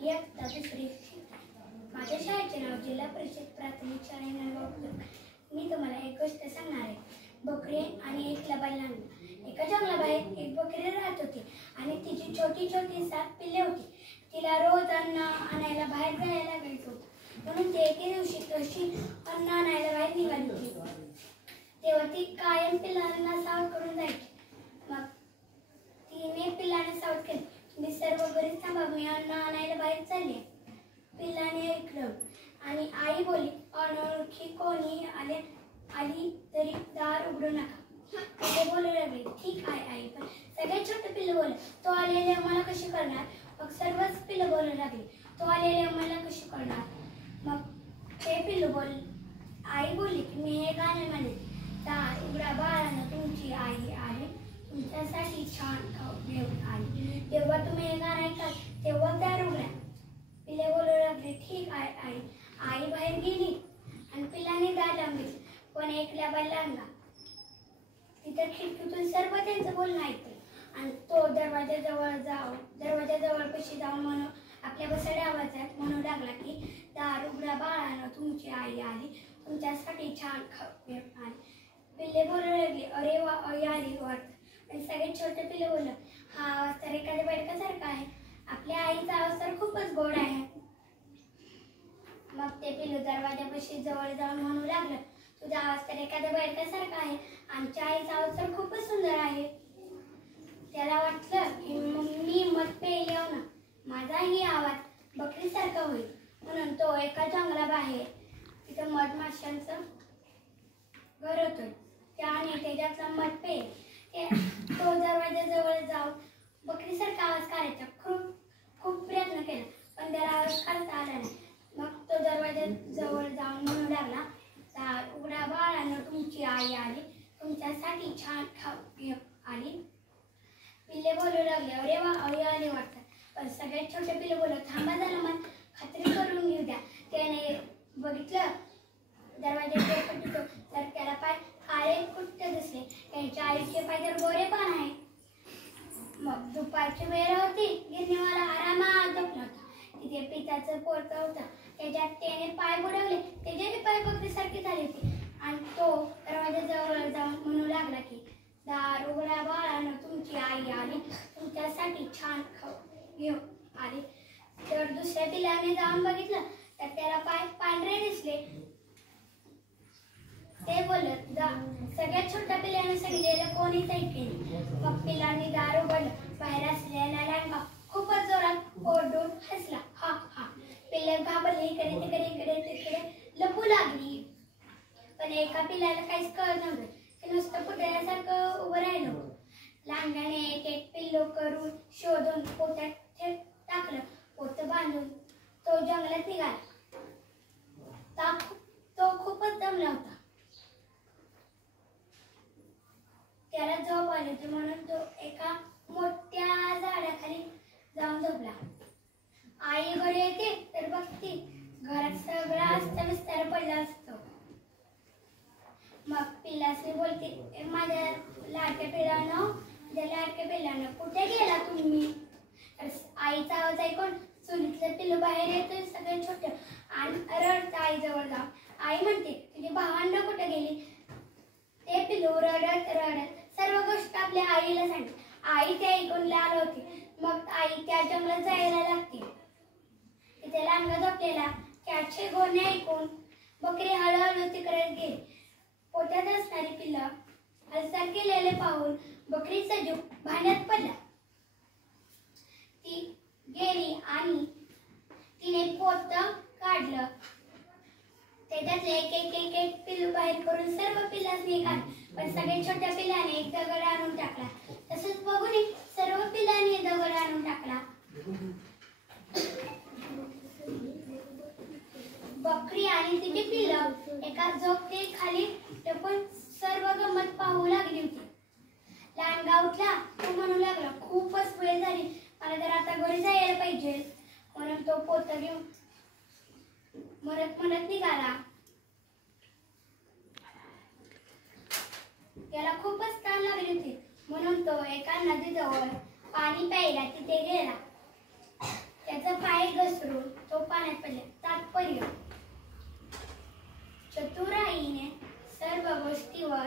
इयत्ता दुसरी. माझ्या शाळेचे नाव जिल्हा परिषद प्राथमिक शाळा नळगाव. मी तुम्हाला एक गोष्ट सांगणार आहे. बकरी आणि एक लबाडलांना. एका जंगलाबाहेर एक बकरी राहत होती आणि तिची छोटी छोटी 7 पिल्ले होती. तिला रोज अन्न आणायला बाहेर जायला लागायचं होतं. म्हणून ते एके दिवशी तशी अन्न आणायला बाहेर निघाली होती. तेव्हा ती कायम पिल्लांना सावध करून जायची. मग तिने पिल्लांना सावध केले, तुम्ही सर्व घरीच थांबा, मी अन्न आणायला बाहेर चालले. पिल्लाने ऐकलं आणि आई बोलली, अनोळखी कोणी आली तरी दार उघडू नका. ते बोलू लागले, ठीक आहे आई, पण सगळ्यात छोटे पिल्लू बोलले, तो आलेले आम्हाला कशी करणार? मग सर्वच पिल्लू बोलू लागले, तो आलेले आम्हाला कशी करणार? मग ते पिल्लू आई बोलली की मी हे गाणे म्हणेन, दार उघडा बाळानं, तुमची आई आली, तुमच्यासाठी छान खाऊ घेऊन आली. जेव्हा तुम्ही हे गाणं ऐकाल तेव्हा दार उघडा. पिल्ले बोलू लागले, ठीक आहे आई. आई बाहेर गेली आणि पिल्लाने दार लावले. पण एक लबाडलांना तिथं खिडकीतून सर्व त्यांचं बोलणं ऐकलं आणि तो दरवाजाजवळ कशी जाऊन म्हणून आपल्या बसाड्या आवाजात म्हणू लागला की दार उघडा बाळानं, तुमची आई आली, तुमच्यासाठी छान खाऊ घेऊन आली. पिल्ले बोलू लागले, अरे वा, आई आली वाटतं. आणि सगळे छोटे पिल्ले बोललं, हा आवाज तर एखाद्या बेडकासारखा आहे. आपल्या आईचा आवाज तर खूपच गोड आहे. मग ते पिल्लू दरवाजापाशी जवळ जाऊन म्हणू लागलं, तुझा आवाज तर एखाद्या बेडकासारखा आहे. आमच्या आईचा आवाज तर खूपच सुंदर आहे. त्याला वाटलं की मी मध प्यायले हो ना, माझाही आवाज बकरीसारखा होईल. म्हणून तो एका जंगलाबाहेर तिथं मधमाशांचं घर होतं, त्याने त्याच्यातला मध पेल. तो दरवाजाजवळ जाऊन बकरीसारखा आवाज काढायचा खूप प्रयत्न केला, पण त्याला आवाज काढता आला नाही. मग तो दरवाजाजवळ जाऊन म्हणू लागला, दार उघडा बाळानं, तुमची आई आली, तुमच्यासाठी छान खाऊ घेऊन आली. पिल्ले बोलू लागले, अरे वा, आई आली वाटतं. पण सगळ्यात छोटे पिल्ले बोलले, थांबा जरा, मला खात्री करून घेऊ द्या. त्याने बघितलं दरवाजाच्या पट्टीतून तर त्याला पाय काळे कुट्ट दिसले. त्यांच्या आईचे पाय तर गोरे पण आहे. मग दुपारची वेळ होती. गिरणीवाला आरामात झोपला होता. तिथे पिताचं पोरकं होतं, त्याच्यात त्याने पाय बुडवले. त्याचे पाय बकरीसारखे झाले होते आणि तो दरवाजाजवळ जाऊन म्हणू लागला की दार उघडा बाळानं, तुमची आई आली, तुमच्यासाठी छान खाऊ घेऊन आली. तर दुसऱ्या पिल्लाने जाऊन बघितलं तर त्याला पाय पांढरे दिसले. ते बोलत सगळ्यात छोट्या पिल्लाने सांगितलेलं कोणीच ऐकले. मग पिल्लांनी दार उघडलं. बाहेर असलेला लंगा खूपच जोरात ओरडून हसला, हा हा. पिल्ले घाबरली, इकडे तिकडे लपू लागली. पण एका पिल्लाला काहीच कळत नव्हतं. ते नुसतं पुतळ्यासारखं उभं राहिलं. लांडग्याने एक एक पिल्लू करून शोधून पोत्यात टाकलं. पोतं बांधून तो जंगलात निघाला. तो खूपच दमला होता. त्याला झोप आली होती म्हणून तो एका मोठ्या झाडाखाली जाऊन झोपला. आई घरी येते तर बघते घरात सगळा अस्ताव्यस्त पडला असतो. मग पिल्लासनी बोलते, माझ्या लाडक्या पिल्लानं कुठे गेला तुम्ही? आईचा आवाज ऐकून चुलीतलं पिल्लू बाहेर येतं सगळं छोटं आणि रडतं आईजवळ जाऊन. आई म्हणते, तुझी भावंडं कुठे गेली? ते पिल्लू रडत सर्व गोष्ट आपल्या आईला सांगते. आई ते ऐकून लाल होती. मग आई त्या जंगलात जायला लागते. तिथे लांडगा झोपलेला त्याचे गोणे ऐकून बकरी हळूहळू तिकडे गेली. पोटात असणारी पिल्लं हालचाल केलेले पाहून बकरीचा जीव भांड्यात पडला. ती गेली आणि तिने पोतं काढलं. त्याच्यातले एक पिल्लू बाहेर करून सर्व पिल्लांनी काढलं. पण सगळ्यात छोट्या पिल्लाने एक दगड आणून टाकला. तसंच बघून सर्व पिल्लांनी दगड आणून टाकला. बकरी आणि तिची पिल्लं एका झोपडी खाली लपून सर्व गंमत पाहू लागली होती. लांडगा उठला. तो म्हणू लागला, खूपच वेळ झाली, मला तर आता घरी जायला पाहिजे. म्हणून तो पोतं घेऊन म्हणत निघाला. त्याला खूपच तहान लागली होती म्हणून तो एका नदीजवळ पाणी प्यायला तिथे गेला. पाण्यात पडले. तात्पर्य: चतुराईने सर्व गोष्टीवर